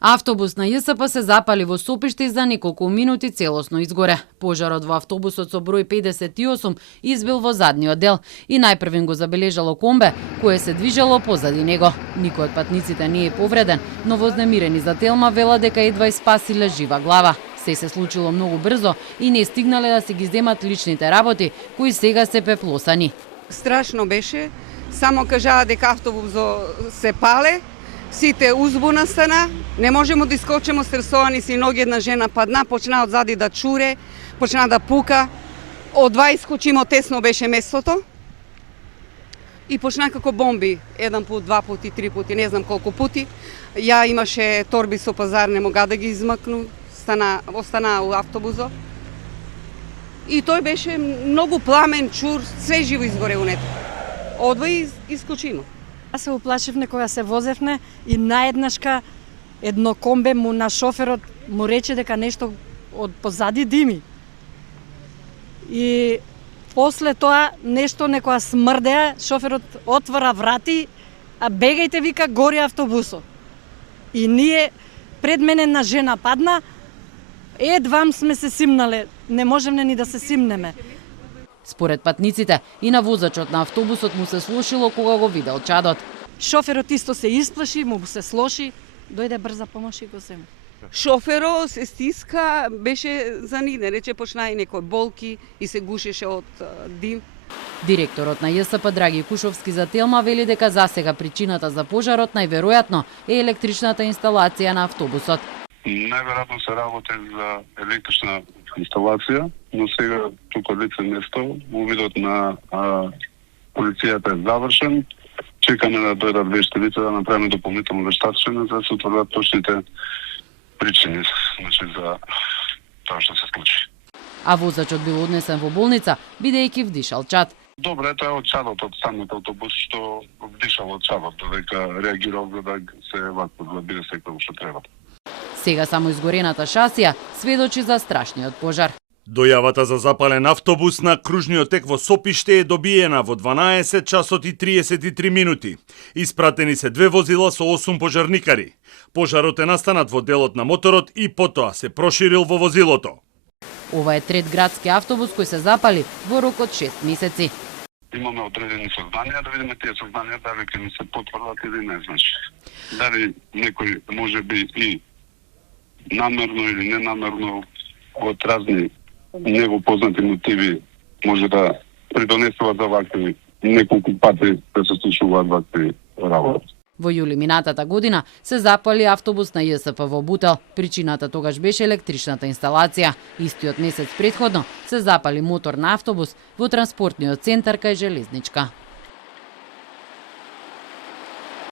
Автобус на ЈСП се запали во Сопиште и за неколку минути целосно изгоре. Пожарот во автобусот со број 58 избил во задниот дел и најпрвен го забележало комбе, кое се движело позади него. Никој од патниците не е повреден, но вознемирени за Телма велат дека едва испасиле жива глава. Се случило многу брзо и не стигнале да се ги земат личните работи, кои сега се пеплосани. Страшно беше, само кажаа дека автобусот се пале. Сите узбуна стана, не можемо да искочимо стресовани си, ноги една жена падна, почна одзади да чуре, почна да пука. Од два искочимо, тесно беше местото. И почна како бомби, еден пут, два пути, три пути, не знам колку пути. Ја имаше торби со пазар, не мога да ги измакну, остана у автобусот. И тој беше многу пламен, чур, све живо изгоре унето. Одва и искочимо. Јас се уплашивме кога се возевме и наеднашка едно комбе му на шоферот му рече дека нешто од позади дими. И после тоа нешто некоја смрдеа, шоферот отвора врати, а бегајте вика гори автобусот. И ние пред мене една жена падна, едвам сме се симнале, не можеме ни да се симнеме. Според патниците, и на возачот на автобусот му се слошило кога го видел чадот. Шоферот исто се исплаши, му се слоши, дојде брза помош и го зема. Шоферот се стиска, беше заниден, рече почна и некои болки и се гушеше од дим. Директорот на ЈСП Драги Кушовски за Телма вели дека засега причината за пожарот најверојатно е електричната инсталација на автобусот. Најверојатно се работи за електрична инсталација, но сега тука лице место, увидот на полицијата е завршен. Чекаме да дојдат вештилите да направиме дополнително вештачење за да се утврдат точните причини, значи за тоа што се случи. А возачот бил однесен во болница, бидејќи вдишал чад. Добре, тоа е од чадот од самиот автобус што вдишал од чадот, додека реагирал за да се евакуира, да биде секој што треба. Сега само изгорената шасија сведочи за страшниот пожар. Дојавата за запален автобус на кружниот тек во Сопиште е добиена во 12 часот и 33 минути. Испратени се 2 возила со 8 пожарникари. Пожарот е настанат во делот на моторот и потоа се проширил во возилото. Ова е трет градски автобус кој се запали во рок од 6 месеци. Имаме одредени сознанија, да видиме тие сознанија дали ќе ни се потврдат или не, значи. Дали некој може би и намерно или ненамерно од разни него познати мотиви може да придонесува за вакви неколку пати да се случуваат вакви работи. Во јули минатата година се запали автобус на ЈСП во Бутел. Причината тогаш беше електричната инсталација. Истиот месец претходно се запали мотор на автобус во транспортниот центар кај Железничка.